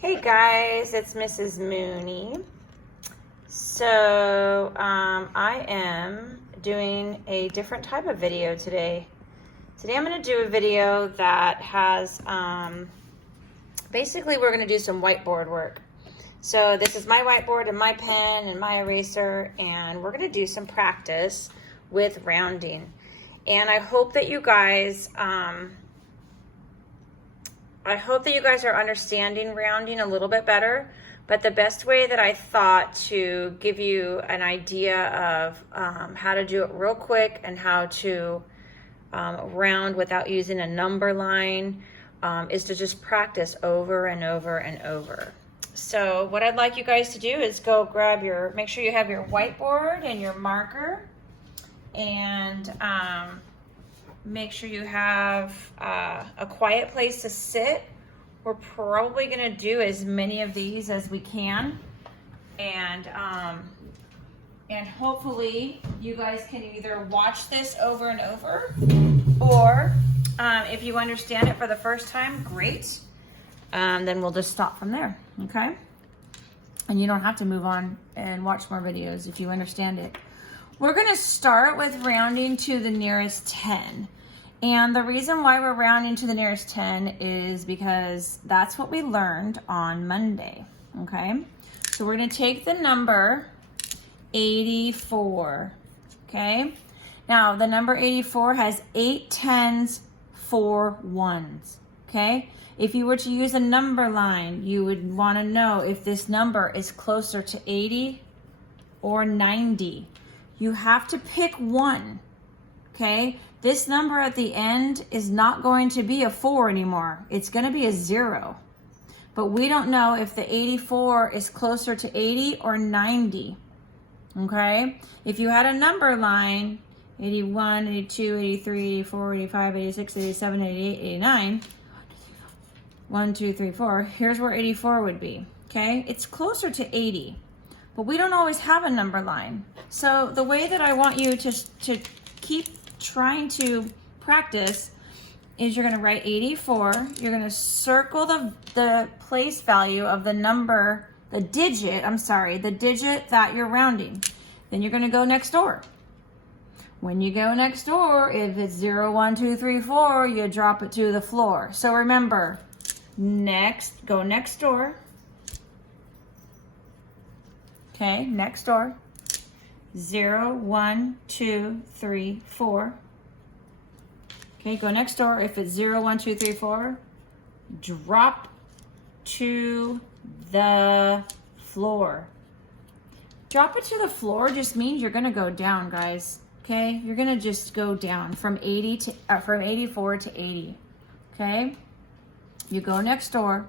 Hey guys, it's Mrs. Mooney. So I am doing a different type of video today. Today I'm going to do a video that has, basically we're going to do some whiteboard work. So this is my whiteboard and my pen and my eraser, and we're going to do some practice with rounding. And I hope that you guys, are understanding rounding a little bit better, but the best way that I thought to give you an idea of how to do it real quick and how to round without using a number line is to just practice over and over and over. So what I'd like you guys to do is go grab make sure you have your whiteboard and your marker, and make sure you have a quiet place to sit. We're probably going to do as many of these as we can, and hopefully you guys can either watch this over and over, or if you understand it for the first time, great. Then we'll just stop from there, okay? And you don't have to move on and watch more videos if you understand it. We're going to start with rounding to the nearest 10. And the reason why we're rounding to the nearest 10 is because that's what we learned on Monday, okay? So we're going to take the number 84, okay? Now, the number 84 has 8 tens, 4 ones, okay? If you were to use a number line, you would want to know if this number is closer to 80 or 90. You have to pick one, okay? This number at the end is not going to be a 4 anymore. It's going to be a 0. But we don't know if the 84 is closer to 80 or 90, okay? If you had a number line, 81, 82, 83, 84, 85, 86, 87, 88, 89, 1, 2, 3, 4. Here's where 84 would be, okay? It's closer to 80, but we don't always have a number line. So the way that I want you to keep trying to practice is you're going to write 84. You're going to circle the place value of the number, the digit that you're rounding. Then you're going to go next door. When you go next door, if it's 0, 1, 2, 3, 4, you drop it to the floor. So remember, go next door. Okay, next door. 0, 1, 2, 3, 4. Okay, go next door. If it's 0, 1, 2, 3, 4, drop to the floor. Drop it to the floor just means you're gonna go down, guys. Okay, you're gonna just go down from 84 to 80. Okay, you go next door.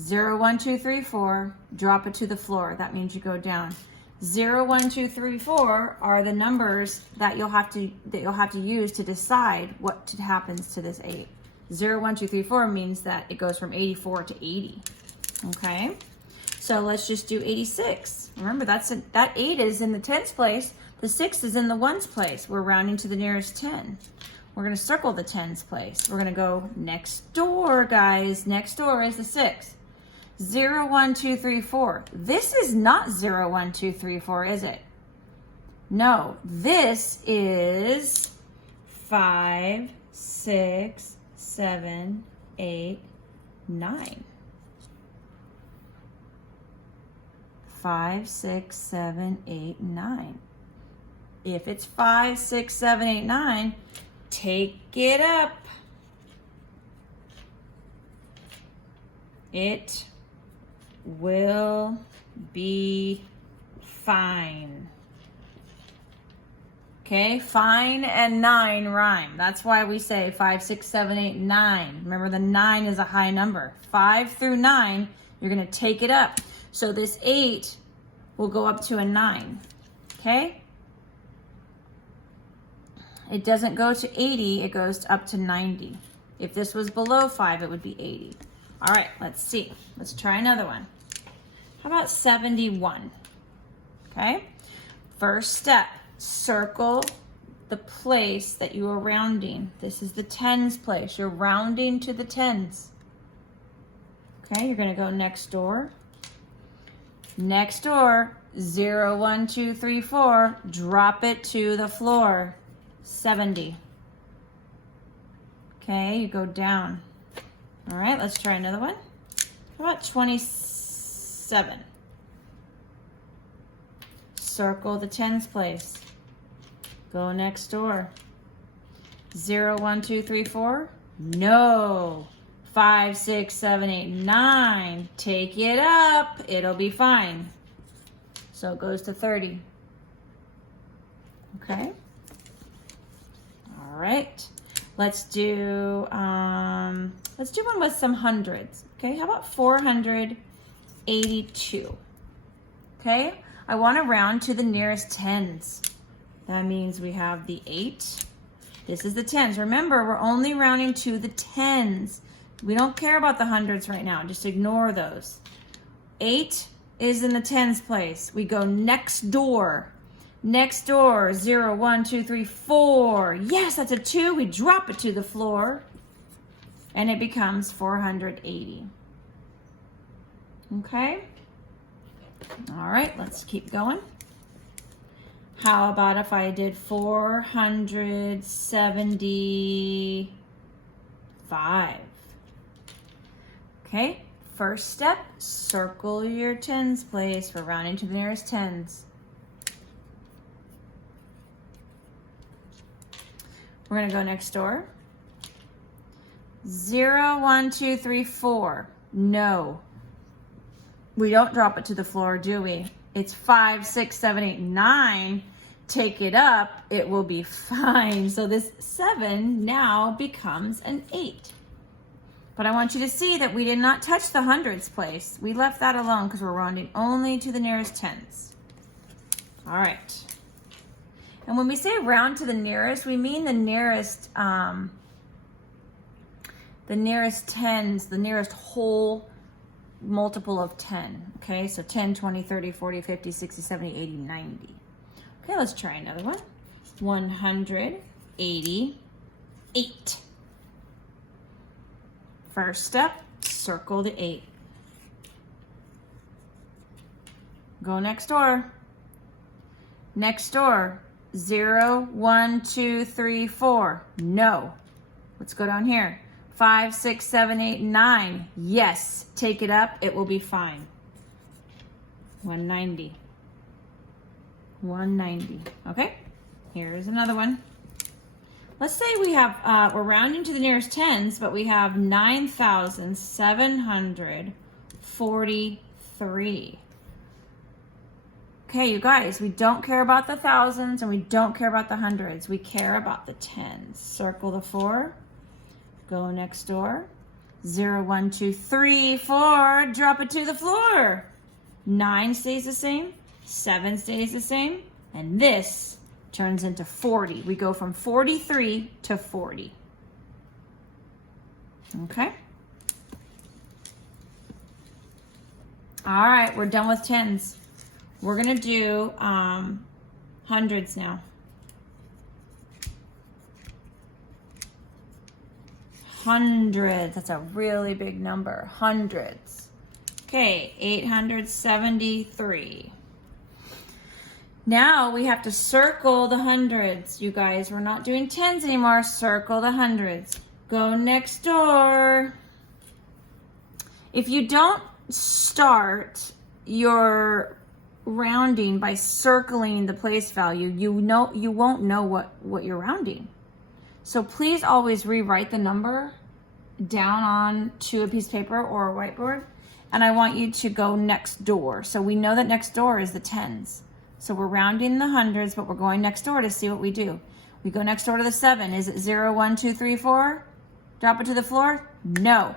0, 1, 2, 3, 4. Drop it to the floor. That means you go down. 0, 1, 2, 3, 4 are the numbers that you'll have to use to decide what happens to this 8. 0, 1, 2, 3, 4 means that it goes from 84 to 80. Okay, so let's just do 86. Remember, that 8 is in the tens place. The 6 is in the ones place. We're rounding to the nearest 10. We're going to circle the tens place. We're going to go next door, guys. Next door is the 6. 0, 1, 2, 3, 4. This is not 0, 1, 2, 3, 4, is it? No, this is 5, 6, 7, 8, 9. 5, 6, 7, 8, 9. If it's 5, 6, 7, 8, 9, take it up. It will be fine. Okay, fine and 9 rhyme. That's why we say 5, 6, 7, 8, 9. Remember, the 9 is a high number. 5 through 9, you're going to take it up. So this 8 will go up to a 9. Okay? It doesn't go to 80, it goes up to 90. If this was below 5, it would be 80. All right, let's see. Let's try another one. How about 71? Okay, first step, circle the place that you are rounding. This is the tens place. You're rounding to the tens. Okay, you're gonna go next door. Next door, 0, 1, 2, 3, 4. Drop it to the floor. 70. Okay, you go down. All right, let's try another one. How about 27? Circle the tens place. Go next door. 0, 1, 2, 3, 4. No. 5, 6, 7, 8, 9. Take it up. It'll be fine. So it goes to 30. Okay. All right. Let's do one with some hundreds. Okay. How about 482? Okay. I want to round to the nearest tens. That means we have the 8. This is the tens. Remember, we're only rounding to the tens. We don't care about the hundreds right now. Just ignore those. 8 is in the tens place. We go next door. Next door, 0, 1, 2, 3, 4. Yes, that's a 2. We drop it to the floor. And it becomes 480. Okay? All right, let's keep going. How about if I did 475? Okay, first step, circle your tens place. We're rounding to the nearest tens. We're gonna go next door. 0, 1, 2, 3, 4. No. We don't drop it to the floor, do we? It's 5, 6, 7, 8, 9. Take it up, it will be fine. So this 7 now becomes an 8. But I want you to see that we did not touch the hundreds place. We left that alone because we're rounding only to the nearest tens. All right. And when we say round to the nearest, we mean the nearest tens, the nearest whole multiple of 10. Okay, so 10, 20, 30, 40, 50, 60, 70, 80, 90. Okay, let's try another one. 188. First step, circle the 8. Go next door. Next door, 0, 1, 2, 3, 4. No. Let's go down here. 5, 6, 7, 8, 9. Yes, take it up. It will be fine. 190. 190. Okay, here's another one. Let's say we have, we're rounding to the nearest tens, but we have 9,743. Okay, you guys, we don't care about the thousands and we don't care about the hundreds. We care about the tens. Circle the 4. Go next door. 0, 1, 2, 3, 4. Drop it to the floor. 9 stays the same. 7 stays the same. And this turns into 40. We go from 43 to 40. Okay. All right, we're done with tens. We're gonna do hundreds now. Hundreds, that's a really big number, hundreds. Okay, 873. Now we have to circle the hundreds, you guys. We're not doing tens anymore, circle the hundreds. Go next door. If you don't start your rounding by circling the place value, you won't know what you're rounding. So please always rewrite the number down on to a piece of paper or a whiteboard, and I want you to go next door. So we know that next door is the tens. So we're rounding the hundreds, but we're going next door to see what we do. We go next door to the 7. Is it 0, 1, 2, 3, 4? Drop it to the floor? No.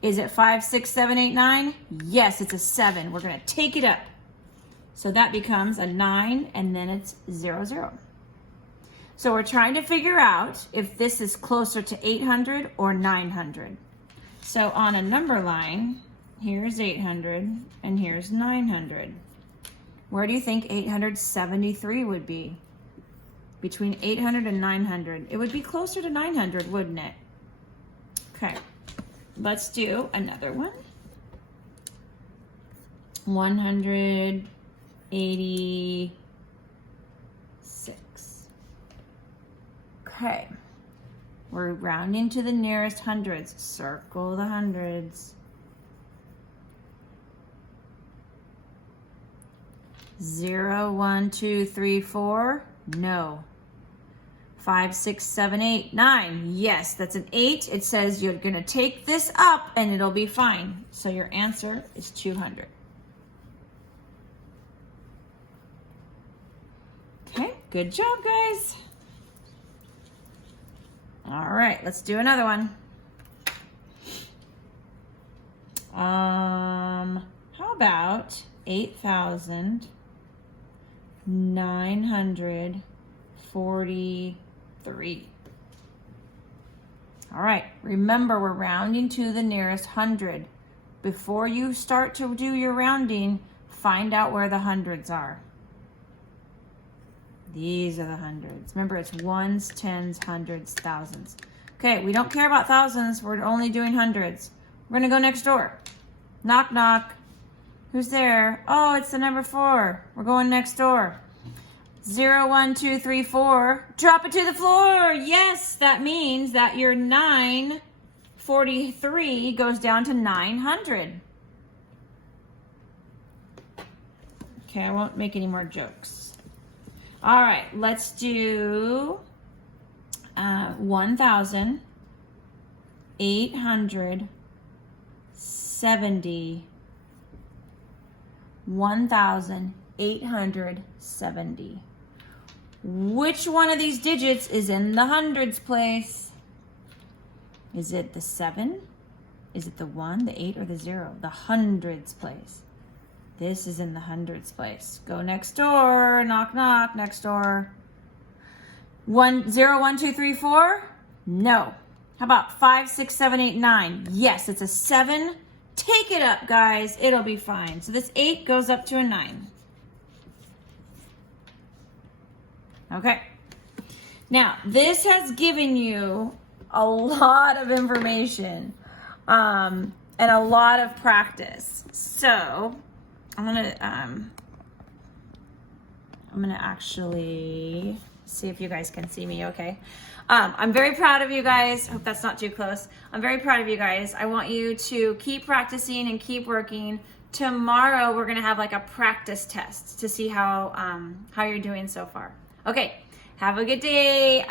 Is it 5, 6, 7, 8, 9? Yes, it's a 7. We're gonna take it up. So that becomes a 9, and then it's 0, 0. So we're trying to figure out if this is closer to 800 or 900. So on a number line, here's 800 and here's 900. Where do you think 873 would be? Between 800 and 900. It would be closer to 900, wouldn't it? Okay, let's do another one. 186. Okay. We're rounding to the nearest hundreds. Circle the hundreds. 0, 1, 2, 3, 4. No. 5, 6, 7, 8, 9. Yes, that's an 8. It says you're going to take this up and it'll be fine. So your answer is 200. Okay, good job, guys. All right, let's do another one. How about 8,943? All right, remember we're rounding to the nearest 100. Before you start to do your rounding, find out where the hundreds are. These are the hundreds. Remember, it's ones, tens, hundreds, thousands. Okay, we don't care about thousands. We're only doing hundreds. We're going to go next door. Knock, knock. Who's there? Oh, it's the number 4. We're going next door. 0, 1, 2, 3, 4. Drop it to the floor. Yes, that means that your 943 goes down to 900. Okay, I won't make any more jokes. All right, let's do 1,870. 1,870. Which one of these digits is in the hundreds place? Is it the 7? Is it the 1, the 8, or the 0? The hundreds place. This is in the hundreds place. Go next door. Knock, knock. Next door. 1, 0, 1, 2, 3, 4? No. How about 5, 6, 7, 8, 9? Yes, it's a 7. Take it up, guys. It'll be fine. So this 8 goes up to a 9. Okay. Now, this has given you a lot of information and a lot of practice. So I'm gonna actually see if you guys can see me okay. I'm very proud of you guys. Hope that's not too close. I'm very proud of you guys. I want you to keep practicing and keep working. Tomorrow we're gonna have like a practice test to see how you're doing so far. Okay, have a good day.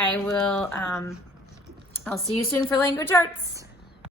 I'll see you soon for language arts.